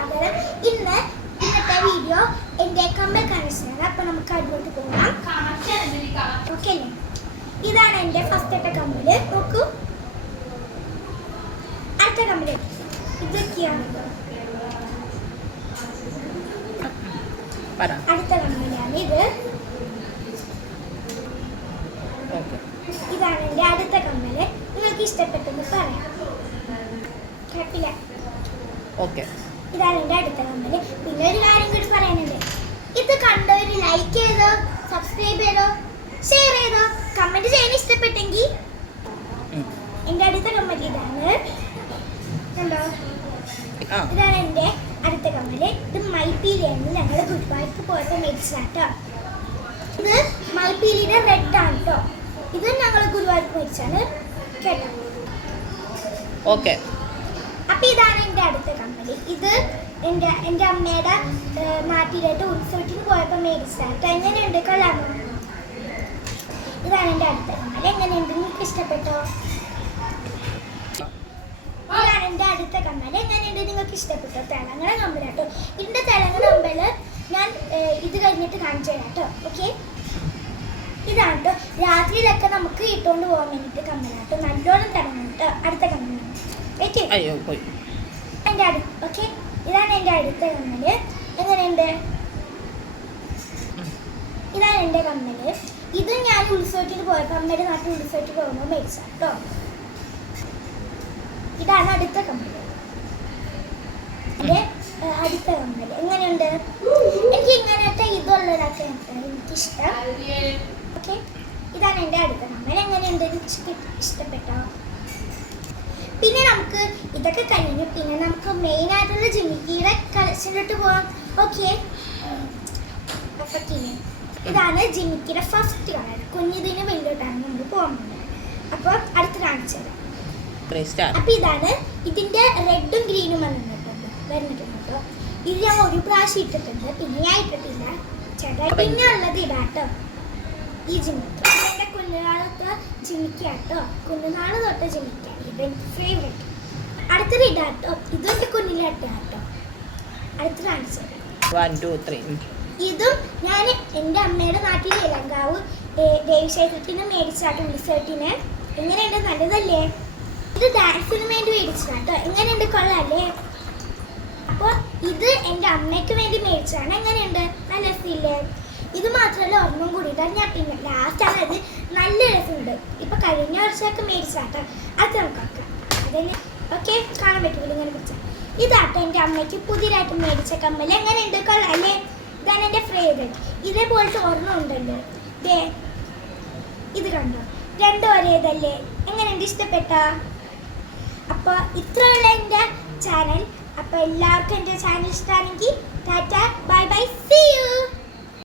സ്വാഗതം. ഇന്നത്തെ വീഡിയോ എൻ്റെ കമ്മൽ കണക്ഷനാണ്. അപ്പോൾ നമുക്ക് അതിലോട്ട് പോകാം. ഓക്കെ അല്ലേ? ഇതാണ് എൻ്റെ ഫസ്റ്റത്തെ കമ്മല്. നോക്കൂ, അടുത്ത കമ്മല് ഇതൊക്കെയാണ്. അടുത്ത കമ്മലാണ് ഇത്. ഇതാണ് എൻ്റെ അടുത്ത കമ്മല്. നിങ്ങൾക്ക് ഇഷ്ടപ്പെട്ടെന്ന് പറയാം. കേട്ടില്ല? ഓക്കെ, ഇതാണ് എൻ്റെ അടുത്ത കമ്മല്. പിന്നെ ഒരു കാര്യം കൂടി പറയാനുണ്ട്. ഇത് കണ്ടവര് ലൈക്ക് ചെയ്തോ, സബ്സ്ക്രൈബ് ചെയ്തോ, ഷെയർ ചെയ്തോ, കമന്റ് ചെയ്യാൻ ഇഷ്ടപ്പെട്ടെങ്കിൽ എൻ്റെ അടുത്ത കമ്മല് ഇതാണ്. കണ്ടോ? ഇതാണ് എൻ്റെ അടുത്ത കമ്മല്. ഇത് മൈപ്പീലിയാണ്. ഞങ്ങൾ ഗുരുവായൂർക്ക് പോയപ്പോൾ മേടിച്ചാട്ടോ. ഇത് മൈപ്പീലിയുടെ റെഡ് ആണ് കേട്ടോ. ഇത് ഞങ്ങൾ ഗുരുവായൂർക്ക് മേടിച്ചാണ് കേട്ടോ. ഓക്കെ, അപ്പൊ ഇതാണ് എൻ്റെ അടുത്ത കമ്മല്. ഇത് എൻ്റെ അമ്മയുടെ നാട്ടിലായിട്ട് ഉത്സവത്തിന് പോയപ്പോൾ മേടിച്ചാട്ടോ. എങ്ങനെയുണ്ട്? കൊള്ളാമോ? ഇതാണ് എൻ്റെ അടുത്ത കമ്മല്. എങ്ങനെയുണ്ട്? നിങ്ങൾക്ക് ഇഷ്ടപ്പെട്ടോ? ഇതാണ് എൻ്റെ അടുത്ത കമ്മല്. എങ്ങനെയുണ്ട്? നിങ്ങൾക്ക് ഇഷ്ടപ്പെട്ടോ? തിളങ്ങണ കമ്മലാട്ടോ. ഇതിൻ്റെ തിളങ്ങണ കമ്മല് ഞാൻ ഇത് കഴിഞ്ഞിട്ട് കാണിച്ചു തരാം കേട്ടോ. ഓക്കെ, ഇതാണ് കേട്ടോ. രാത്രിയിലൊക്കെ നമുക്ക് ഇട്ടുകൊണ്ട് പോകാൻ വേണ്ടിയിട്ട് കമ്മലാട്ടോ. നല്ലോണം തിളങ്ങണം കേട്ടോ. അടുത്ത കമ്മലാണ്. എൻ്റെ ഓക്കെ, ഇതാണ് എൻ്റെ അടുത്ത കമ്മല്. എങ്ങനെയുണ്ട്? ഇതാണ് എൻ്റെ കമ്മല്. ഇത് ഞാൻ ഉത്സവത്തിന് പോയപ്പോൾ അമ്മയുടെ നാട്ടിൽ ഉത്സവത്തിന് പോകുമ്പോൾ മേടിച്ചാ കേട്ടോ. ഇതാണ് അടുത്ത കമ്മല്. എൻ്റെ അടുത്ത കമ്മല് എങ്ങനെയുണ്ട്? എനിക്ക് ഇങ്ങനത്തെ ഇതുള്ളതൊക്കെ എനിക്കിഷ്ടം. ഓക്കെ, ഇതാണ് എൻ്റെ അടുത്ത കമ്മല്. എങ്ങനെയുണ്ട്? ഇഷ്ടപ്പെട്ടോ? പിന്നെ നമുക്ക് ഇതൊക്കെ കഴിഞ്ഞു. പിന്നെ നമുക്ക് മെയിൻ ആയിട്ടുള്ള ജിമിക്കിയുടെ കളക്ഷനിലോട്ട് പോവാം. ഓക്കെ, ഇതാണ് ജിമിക്കിയുടെ ഫസ്റ്റ് കളർ. കുഞ്ഞിതിന് വലിയോട്ടാണ് നമ്മൾ പോകാൻ പോകുന്നത്. അപ്പോൾ അടുത്ത് കാണിച്ചു തരാം. അപ്പൊ ഇതാണ്. ഇതിന്റെ റെഡും ഗ്രീനും വരുന്നിട്ടുണ്ട് കേട്ടോ. ഇത് ഞാൻ ഒരു പ്രാവശ്യം ഇട്ടിട്ടുണ്ട്, പിന്നെ ഞാൻ ഇട്ടിട്ടില്ല ചേട്ടാ. പിന്നെ ഉള്ളത് ഇതാട്ടോ, ഈ ജിമിക്ക്. എന്റെ കുഞ്ഞുനാളത്തെ ജിമിക്കാട്ടോ. കുഞ്ഞുനാള് തൊട്ട് ജിമിക്കാണ്. ഇത് ഫേവറേറ്റ്. അടുത്തത് ഇതാട്ടോ. ഇതൊക്കെ കുഞ്ഞിലാട്ടോ. അടുത്ത് കാണിച്ചു തരാം. ഇതും ഞാൻ എൻ്റെ അമ്മയുടെ നാട്ടിൽ ഇലങ്കാവ് ദേവീക്ഷേത്രത്തിന് മേടിച്ചാട്ടോ ഉത്സവത്തിന്. എങ്ങനെയുണ്ട്? നല്ലതല്ലേ? ഇത് ഡാൻസിന് വേണ്ടി മേടിച്ചതാട്ടോ. എങ്ങനെയുണ്ട്? കൊള്ളാല്ലേ? അപ്പോൾ ഇത് എൻ്റെ അമ്മയ്ക്ക് വേണ്ടി മേടിച്ചതാണ്. എങ്ങനെയുണ്ട്? നല്ല രസമില്ലേ? ഇത് മാത്രമല്ല, ഒരെണ്ണം കൂടിയിട്ടാണ് ഞാൻ പിന്നെ ലാസ്റ്റ് ആയത്. നല്ല രസമുണ്ട്. ഇപ്പൊ കഴിഞ്ഞ വർഷമൊക്കെ മേടിച്ചാട്ടോ. അത് നമുക്കാക്കാം. അതിന് ഓക്കെ, കാണാൻ പറ്റുമല്ലോ ഇങ്ങനെ പിടിച്ച. ഇതാട്ടോ എൻ്റെ അമ്മയ്ക്ക് പുതിയതായിട്ട് മേടിച്ച കമ്മല്. എങ്ങനെയുണ്ട്? കൊള്ളാല്ലേ? ഇതാണ് എൻ്റെ ഫേവറേറ്റ്. ഇതേപോലത്തെ ഒരെണ്ണം ഉണ്ടല്ലോ. ഇത് കണ്ടോ? രണ്ടും ഒരേതല്ലേ? എങ്ങനെയുണ്ട്? ഇഷ്ടപ്പെട്ടോ? അപ്പോൾ ഇത്രയുള്ള എൻ്റെ ചാനൽ. അപ്പോൾ എല്ലാവർക്കും എൻ്റെ ചാനൽ ഇഷ്ടമാണെങ്കിൽ tata, bye bye, see U.